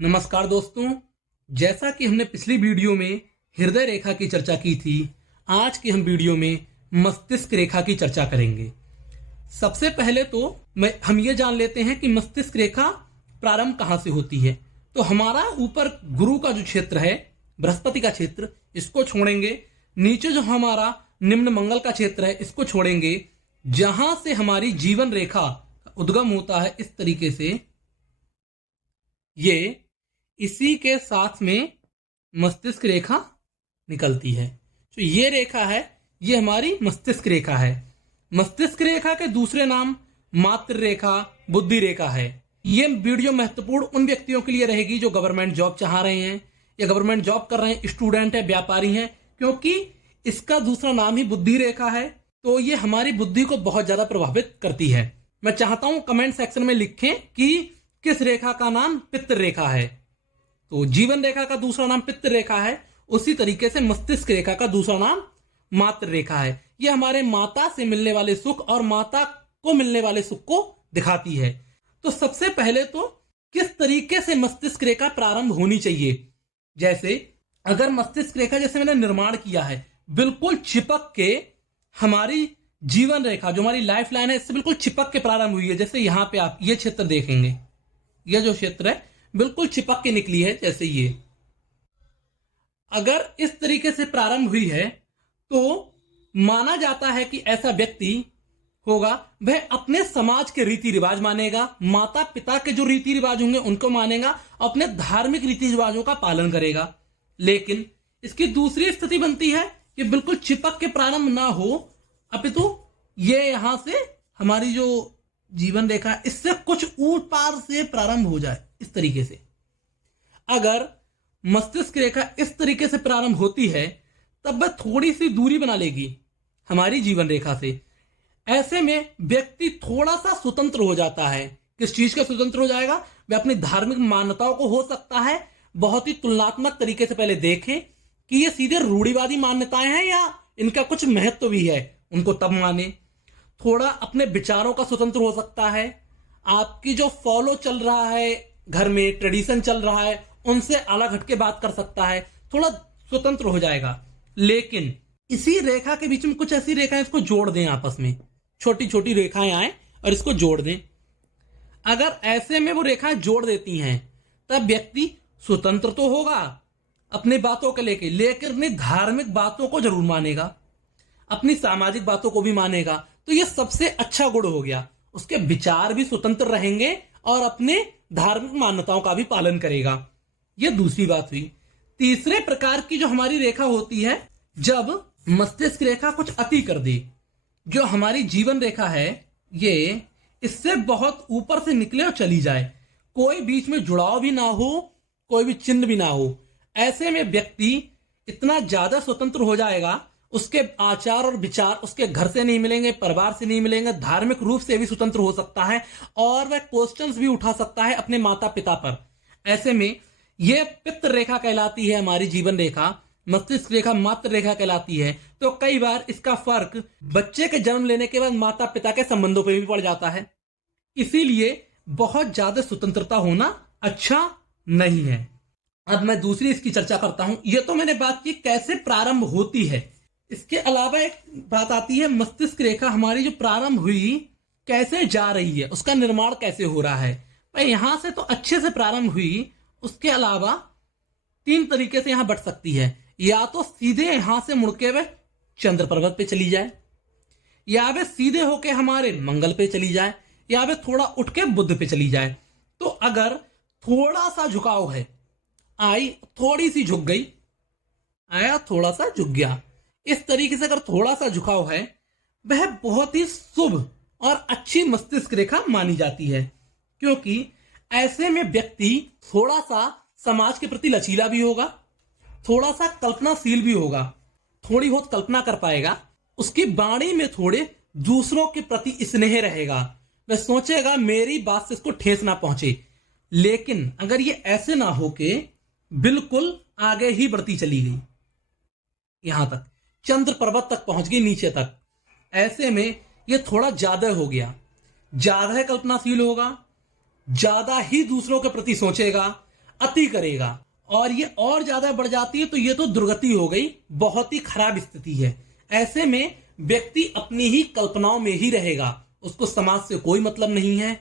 नमस्कार दोस्तों, जैसा कि हमने पिछली वीडियो में हृदय रेखा की चर्चा की थी, आज की हम वीडियो में मस्तिष्क रेखा की चर्चा करेंगे। सबसे पहले तो हम ये जान लेते हैं कि मस्तिष्क रेखा प्रारंभ कहाँ से होती है। तो हमारा ऊपर गुरु का जो क्षेत्र है, बृहस्पति का क्षेत्र, इसको छोड़ेंगे। नीचे जो हमारा निम्न मंगल का क्षेत्र है, इसको छोड़ेंगे। जहां से हमारी जीवन रेखा उद्गम होता है, इस तरीके से ये इसी के साथ में मस्तिष्क रेखा निकलती है। तो ये रेखा है, ये हमारी मस्तिष्क रेखा है। मस्तिष्क रेखा के दूसरे नाम मातृ रेखा, बुद्धि रेखा है। ये वीडियो महत्वपूर्ण उन व्यक्तियों के लिए रहेगी जो गवर्नमेंट जॉब चाह रहे हैं या गवर्नमेंट जॉब कर रहे हैं, स्टूडेंट है, व्यापारी हैं, क्योंकि इसका दूसरा नाम ही बुद्धि रेखा है। तो ये हमारी बुद्धि को बहुत ज्यादा प्रभावित करती है। मैं चाहता हूं कमेंट सेक्शन में लिखें कि किस रेखा का नाम पितृ रेखा है। तो जीवन रेखा का दूसरा नाम पितृ रेखा है, उसी तरीके से मस्तिष्क रेखा का दूसरा नाम मातृ रेखा है। यह हमारे माता से मिलने वाले सुख और माता को मिलने वाले सुख को दिखाती है। तो सबसे पहले तो किस तरीके से मस्तिष्क रेखा प्रारंभ होनी चाहिए। जैसे अगर मस्तिष्क रेखा जैसे मैंने निर्माण किया है, बिल्कुल चिपक के हमारी जीवन रेखा जो हमारी लाइफ लाइन है, इससे बिल्कुल चिपक के प्रारंभ हुई है। जैसे यहाँ पे आप ये क्षेत्र देखेंगे, यह जो क्षेत्र है बिल्कुल चिपक के निकली है। जैसे ये अगर इस तरीके से प्रारंभ हुई है तो माना जाता है कि ऐसा व्यक्ति होगा, वह अपने समाज के रीति रिवाज मानेगा, माता पिता के जो रीति रिवाज होंगे उनको मानेगा, अपने धार्मिक रीति रिवाजों का पालन करेगा। लेकिन इसकी दूसरी स्थिति बनती है कि बिल्कुल चिपक के प्रारंभ ना हो, अपितु ये यहां से हमारी जो जीवन रेखा इससे कुछ ऊपर पार से प्रारंभ हो जाए। इस तरीके से अगर मस्तिष्क रेखा इस तरीके से प्रारंभ होती है, तब वह थोड़ी सी दूरी बना लेगी हमारी जीवन रेखा से। ऐसे में व्यक्ति थोड़ा सा स्वतंत्र हो जाता है। किस चीज का स्वतंत्र हो जाएगा? वह अपनी धार्मिक मान्यताओं को हो सकता है बहुत ही तुलनात्मक तरीके से पहले देखे कि ये सीधे रूढ़िवादी मान्यताएं हैं या इनका कुछ महत्व भी है, उनको तब माने। थोड़ा अपने विचारों का स्वतंत्र हो सकता है। आपकी जो फॉलो चल रहा है, घर में ट्रेडिशन चल रहा है, उनसे अलग हटके बात कर सकता है, थोड़ा स्वतंत्र हो जाएगा। लेकिन इसी रेखा के बीच में कुछ ऐसी रेखाएं इसको जोड़ दें, आपस में छोटी छोटी रेखाएं आए और इसको जोड़ दें। अगर ऐसे में वो रेखाएं जोड़ देती हैं, तब व्यक्ति स्वतंत्र तो होगा अपनी बातों को लेकर अपनी धार्मिक बातों को जरूर मानेगा, अपनी सामाजिक बातों को भी मानेगा। तो ये सबसे अच्छा गुण हो गया। उसके विचार भी स्वतंत्र रहेंगे और अपने धार्मिक मान्यताओं का भी पालन करेगा। ये दूसरी बात हुई। तीसरे प्रकार की जो हमारी रेखा होती है, जब मस्तिष्क रेखा कुछ अति कर दे, जो हमारी जीवन रेखा है ये इससे बहुत ऊपर से निकले और चली जाए, कोई बीच में जुड़ाव भी ना हो, कोई भी चिन्ह भी ना हो। ऐसे में व्यक्ति इतना ज्यादा स्वतंत्र हो जाएगा, उसके आचार और विचार उसके घर से नहीं मिलेंगे, परिवार से नहीं मिलेंगे, धार्मिक रूप से भी स्वतंत्र हो सकता है और वह क्वेश्चंस भी उठा सकता है अपने माता पिता पर। ऐसे में यह पितृ रेखा कहलाती है हमारी जीवन रेखा, मस्तिष्क रेखा मातृ रेखा कहलाती है। तो कई बार इसका फर्क बच्चे के जन्म लेने के बाद माता पिता के संबंधों पर भी पड़ जाता है। इसीलिए बहुत ज्यादा स्वतंत्रता होना अच्छा नहीं है। अब मैं दूसरी इसकी चर्चा करता हूं। यह तो मैंने बात की कैसे प्रारंभ होती है। इसके अलावा एक बात आती है, मस्तिष्क रेखा हमारी जो प्रारंभ हुई कैसे जा रही है, उसका निर्माण कैसे हो रहा है। भाई यहां से तो अच्छे से प्रारंभ हुई, उसके अलावा तीन तरीके से यहां बढ़ सकती है। या तो सीधे यहां से मुड़के वे चंद्र पर्वत पे चली जाए, या वे सीधे होके हमारे मंगल पे चली जाए, या वे थोड़ा उठ के बुध पे चली जाए। तो अगर थोड़ा सा झुकाव है, आई थोड़ी सी झुक गई, आया थोड़ा सा झुक गया, इस तरीके से अगर थोड़ा सा झुकाव है, वह बहुत ही शुभ और अच्छी मस्तिष्क रेखा मानी जाती है। क्योंकि ऐसे में व्यक्ति थोड़ा सा समाज के प्रति लचीला भी होगा, थोड़ा सा कल्पनाशील भी होगा, थोड़ी बहुत कल्पना कर पाएगा, उसकी वाणी में थोड़े दूसरों के प्रति स्नेह रहेगा, वह सोचेगा मेरी बात से इसको ठेस ना पहुंचे। लेकिन अगर ये ऐसे ना होके बिल्कुल आगे ही बढ़ती चली गई, यहां तक चंद्र पर्वत तक पहुंच गई, नीचे तक, ऐसे में ये थोड़ा ज्यादा हो गया, ज्यादा कल्पनाशील होगा, ज्यादा ही दूसरों के प्रति सोचेगा, अति करेगा और ये और ज्यादा बढ़ जाती है तो ये तो दुर्गति हो गई, बहुत ही खराब स्थिति है। ऐसे में व्यक्ति अपनी ही कल्पनाओं में ही रहेगा, उसको समाज से कोई मतलब नहीं है,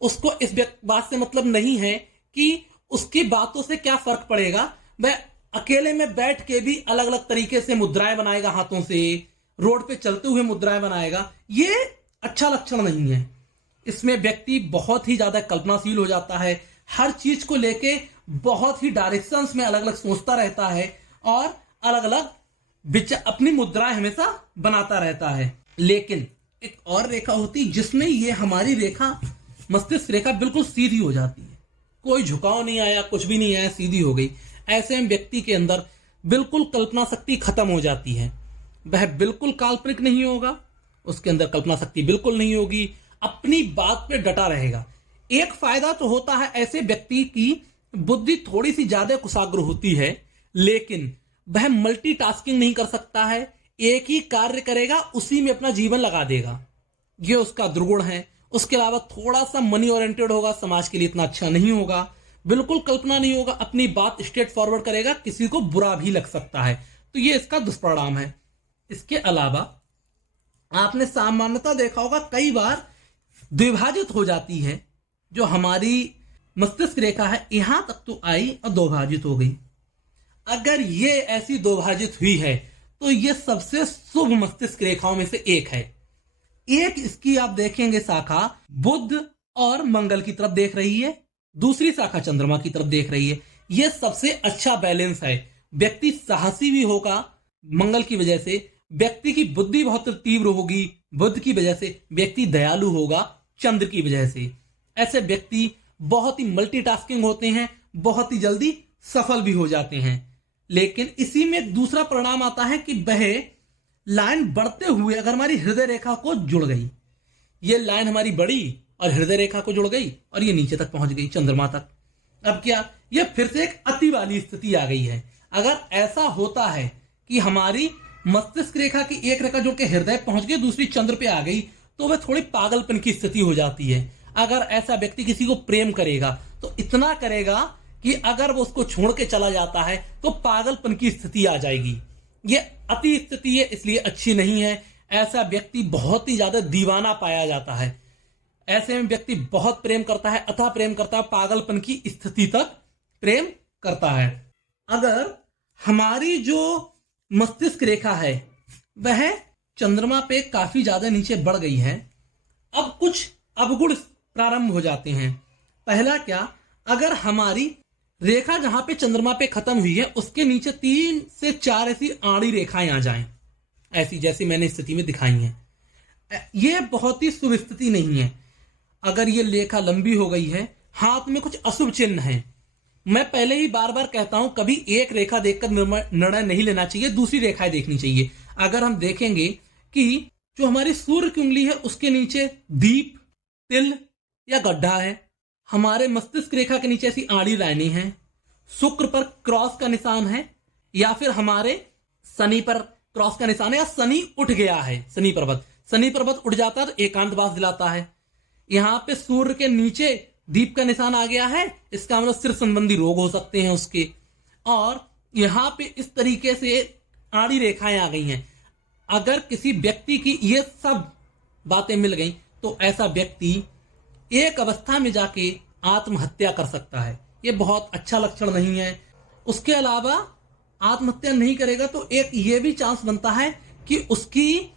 उसको इस बात से मतलब नहीं है कि उसकी बातों से क्या फर्क पड़ेगा। वह अकेले में बैठ के भी अलग अलग तरीके से मुद्राएं बनाएगा, हाथों से रोड पे चलते हुए मुद्राएं बनाएगा। ये अच्छा लक्षण नहीं है। इसमें व्यक्ति बहुत ही ज्यादा कल्पनाशील हो जाता है, हर चीज को लेके बहुत ही डायरेक्शंस में अलग अलग सोचता रहता है और अलग अलग अपनी मुद्राएं हमेशा बनाता रहता है। लेकिन एक और रेखा होती है जिसमें ये हमारी रेखा, मस्तिष्क रेखा बिल्कुल सीधी हो जाती है, कोई झुकाव नहीं आया, कुछ भी नहीं आया, सीधी हो गई। ऐसे में व्यक्ति के अंदर बिल्कुल कल्पना शक्ति खत्म हो जाती है, वह बिल्कुल काल्पनिक नहीं होगा, उसके अंदर कल्पना शक्ति बिल्कुल नहीं होगी, अपनी बात पे डटा रहेगा। एक फायदा तो होता है, ऐसे व्यक्ति की बुद्धि थोड़ी सी ज्यादा कुशाग्र होती है, लेकिन वह मल्टीटास्किंग नहीं कर सकता है, एक ही कार्य करेगा, उसी में अपना जीवन लगा देगा, ये उसका दुर्गुण है। उसके अलावा थोड़ा सा मनी ओरिएंटेड होगा, समाज के लिए इतना अच्छा नहीं होगा, बिल्कुल कल्पना नहीं होगा, अपनी बात स्ट्रेट फॉरवर्ड करेगा, किसी को बुरा भी लग सकता है, तो ये इसका दुष्परिणाम है। इसके अलावा आपने सामान्यता देखा होगा, कई बार द्विभाजित हो जाती है, जो हमारी मस्तिष्क रेखा है यहां तक तो आई और द्विभाजित हो गई। अगर ये ऐसी द्विभाजित हुई है तो ये सबसे शुभ मस्तिष्क रेखाओं में से एक है। एक इसकी आप देखेंगे शाखा बुध और मंगल की तरफ देख रही है, दूसरी शाखा चंद्रमा की तरफ देख रही है। ये सबसे अच्छा बैलेंस है। व्यक्ति साहसी भी होगा मंगल की वजह से, व्यक्ति की बुद्धि बहुत तीव्र होगी बुध की वजह से, व्यक्ति दयालु होगा चंद्र की वजह से। ऐसे व्यक्ति बहुत ही मल्टीटास्किंग होते हैं, बहुत ही जल्दी सफल भी हो जाते हैं। लेकिन इसी में दूसरा परिणाम आता है कि वह लाइन बढ़ते हुए अगर हमारी हृदय रेखा को जुड़ गई, ये लाइन हमारी बढ़ी और हृदय रेखा को जुड़ गई और ये नीचे तक पहुंच गई, चंद्रमा तक। अब क्या, ये फिर से एक अति वाली स्थिति आ गई है। अगर ऐसा होता है कि हमारी मस्तिष्क रेखा की एक रेखा जुड़ के हृदय पहुंच गई, दूसरी चंद्र पे आ गई, तो वह थोड़ी पागलपन की स्थिति हो जाती है। अगर ऐसा व्यक्ति किसी को प्रेम करेगा तो इतना करेगा कि अगर वो उसको छोड़ के चला जाता है तो पागलपन की स्थिति आ जाएगी। ये अति स्थिति है, इसलिए अच्छी नहीं है। ऐसा व्यक्ति बहुत ही ज्यादा दीवाना पाया जाता है। ऐसे में व्यक्ति बहुत प्रेम करता है, अथाह प्रेम करता है, पागलपन की स्थिति तक प्रेम करता है। अगर हमारी जो मस्तिष्क रेखा है वह चंद्रमा पे काफी ज्यादा नीचे बढ़ गई है, अब कुछ अवगुण प्रारंभ हो जाते हैं। पहला क्या, अगर हमारी रेखा जहां पे चंद्रमा पे खत्म हुई है उसके नीचे 3 से 4 ऐसी आड़ी रेखाएं आ जाएं, ऐसी जैसी मैंने स्थिति में दिखाई हैं, ये बहुत ही शुभ स्थिति नहीं है। अगर ये रेखा लंबी हो गई है, हाथ में कुछ अशुभ चिन्ह है, मैं पहले ही बार बार कहता हूं कभी एक रेखा देखकर निर्णय नहीं लेना चाहिए, दूसरी रेखाएं देखनी चाहिए। अगर हम देखेंगे कि जो हमारी सूर्य की उंगली है उसके नीचे दीप, तिल या गड्ढा है, हमारे मस्तिष्क रेखा के नीचे ऐसी आड़ी लाइनें हैं, शुक्र पर क्रॉस का निशान है, या फिर हमारे शनि पर क्रॉस का निशान है, या शनि उठ गया है, शनि पर्वत उठ जाता है तो एकांतवास दिलाता है। यहां पे सूर्य के नीचे दीप का निशान आ गया है, इसका मतलब सिर संबंधी रोग हो सकते हैं उसके। और यहां पे इस तरीके से आड़ी रेखाएं आ गई हैं। अगर किसी व्यक्ति की ये सब बातें मिल गई तो ऐसा व्यक्ति एक अवस्था में जाके आत्महत्या कर सकता है, ये बहुत अच्छा लक्षण नहीं है। उसके अलावा आत्महत्या नहीं करेगा तो एक ये भी चांस बनता है कि उसकी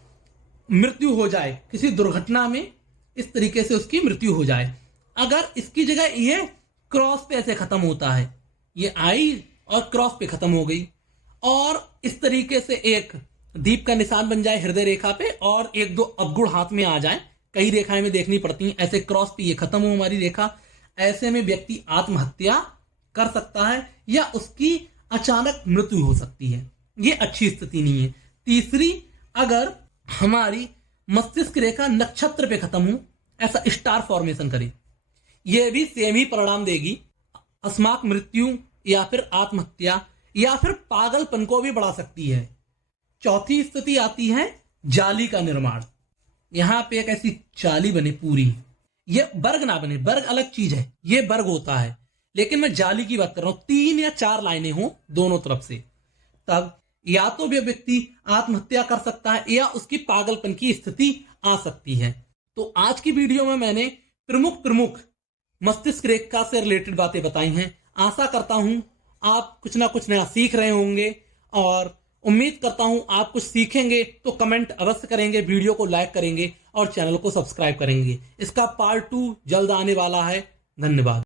मृत्यु हो जाए, किसी दुर्घटना में इस तरीके से उसकी मृत्यु हो जाए। अगर इसकी जगह ये क्रॉस पे ऐसे खत्म होता है, ये आई और क्रॉस पे खत्म हो गई, और इस तरीके से एक दीप का निशान बन जाए हृदय रेखा पे और एक दो अवगुण हाथ में आ जाए, कई रेखाएं में देखनी पड़ती हैं, ऐसे क्रॉस पे ये खत्म हो हमारी रेखा, ऐसे में व्यक्ति आत्महत्या कर सकता है या उसकी अचानक मृत्यु हो सकती है, ये अच्छी स्थिति नहीं है। तीसरी, अगर हमारी मस्तिष्क रेखा नक्षत्र पे खत्म हो, ऐसा स्टार फॉर्मेशन करे, यह भी सेम ही परिणाम देगी, अस्माक मृत्यु या फिर आत्महत्या या फिर पागलपन को भी बढ़ा सकती है। चौथी स्थिति आती है जाली का निर्माण। यहां पे एक ऐसी जाली बने पूरी, ये वर्ग ना बने, वर्ग अलग चीज है, ये वर्ग होता है, लेकिन मैं जाली की बात कर रहा हूं, 3 या 4 लाइनें हों दोनों तरफ से, तब या तो वह व्यक्ति आत्महत्या कर सकता है या उसकी पागलपन की स्थिति आ सकती है। तो आज की वीडियो में मैंने प्रमुख प्रमुख मस्तिष्क रेखा से रिलेटेड बातें बताई हैं। आशा करता हूं आप कुछ ना कुछ नया सीख रहे होंगे और उम्मीद करता हूं आप कुछ सीखेंगे तो कमेंट अवश्य करेंगे, वीडियो को लाइक करेंगे और चैनल को सब्सक्राइब करेंगे। इसका पार्ट 2 जल्द आने वाला है। धन्यवाद।